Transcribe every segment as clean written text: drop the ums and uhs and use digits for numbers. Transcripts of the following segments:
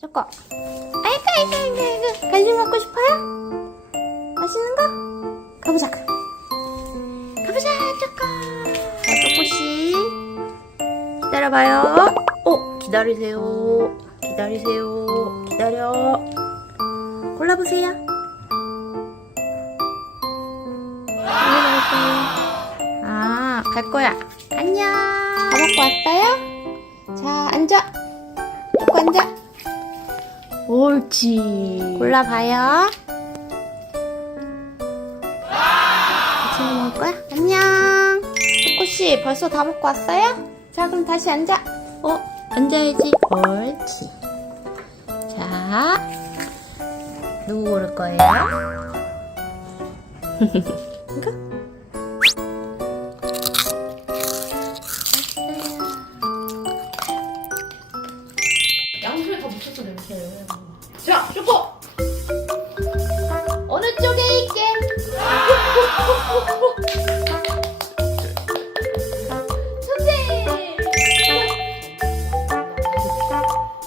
초코. 아이고. 간식 먹고 싶어요? 맛있는 거? 가보자. 가보자, 초코. 자, 초코씨. 기다려봐요. 기다리세요. 기다려. 골라보세요. 갈 거야. 안녕. 다 먹고 왔어요? 자, 앉아. 초코 앉아. 옳지. 골라봐요. 같이 먹을 거야? 안녕. 초코씨, 벌써 다 먹고 왔어요? 자, 그럼 다시 앉아. 앉아야지. 옳지. 자, 누구 고를 거예요? 이거? 양쪽에 다 묻혔어 냄새. 자, 초코. 어느 쪽에 있게? 천재.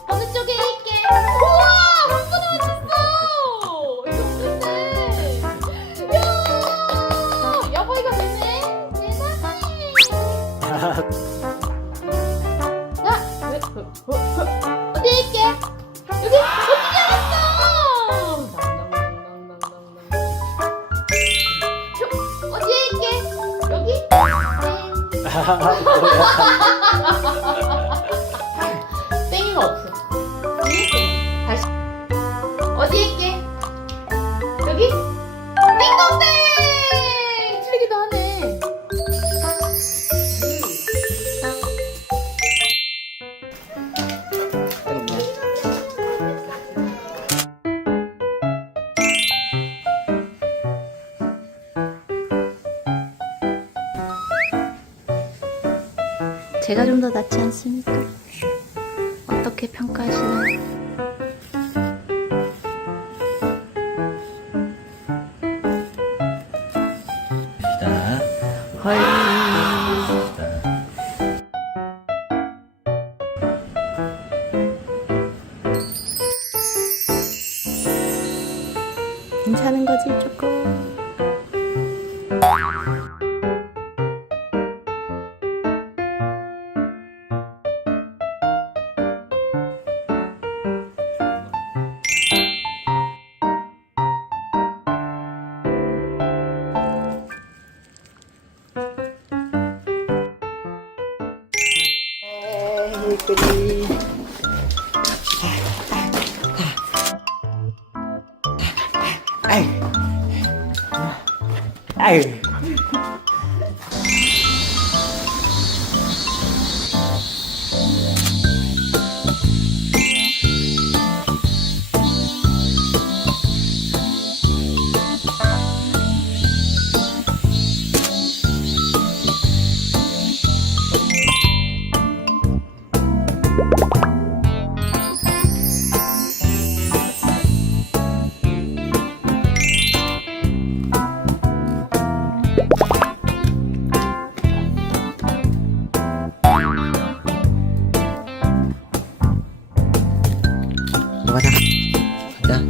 어느 쪽에 있게? 우와, 한 번에 맞췄어. 이거 어떡해? 여보 이거 됐네. 세상에. 어디 있게? 여기 어디 잡았어? 어디에 있게? 여기? 땡이가 없어. 다시. 어디에 있게? 여기? 띵동댕! 틀리기도 하네. 제가 좀 더 낫지 않습니까? 어떻게 평가하시나요? 헐. 괜찮은 거지, 조금. 그리. 아이. 가자. 가자.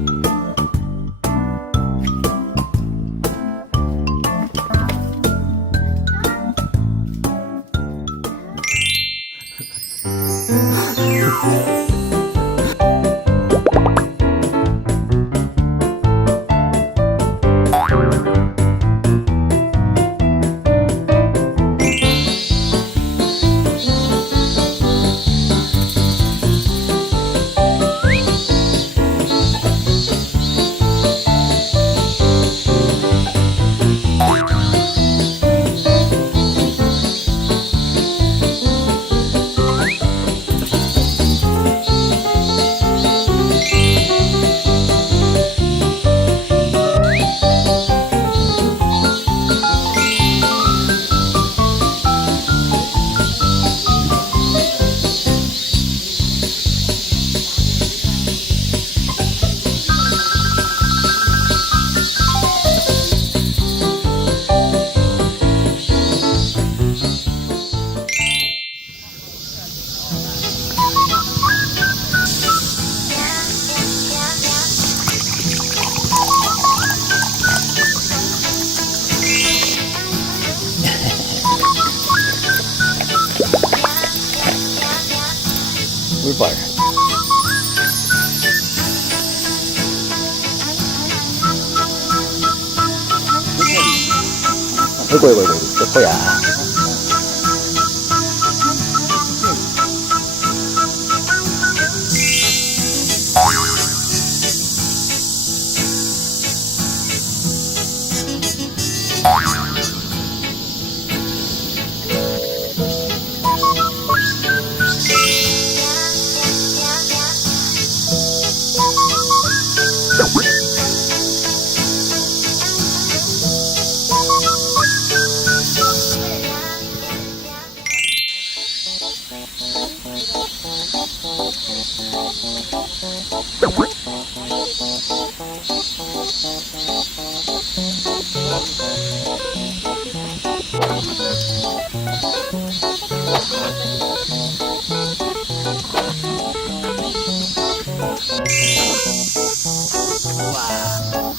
출발. 아이고, 내 거야. 와.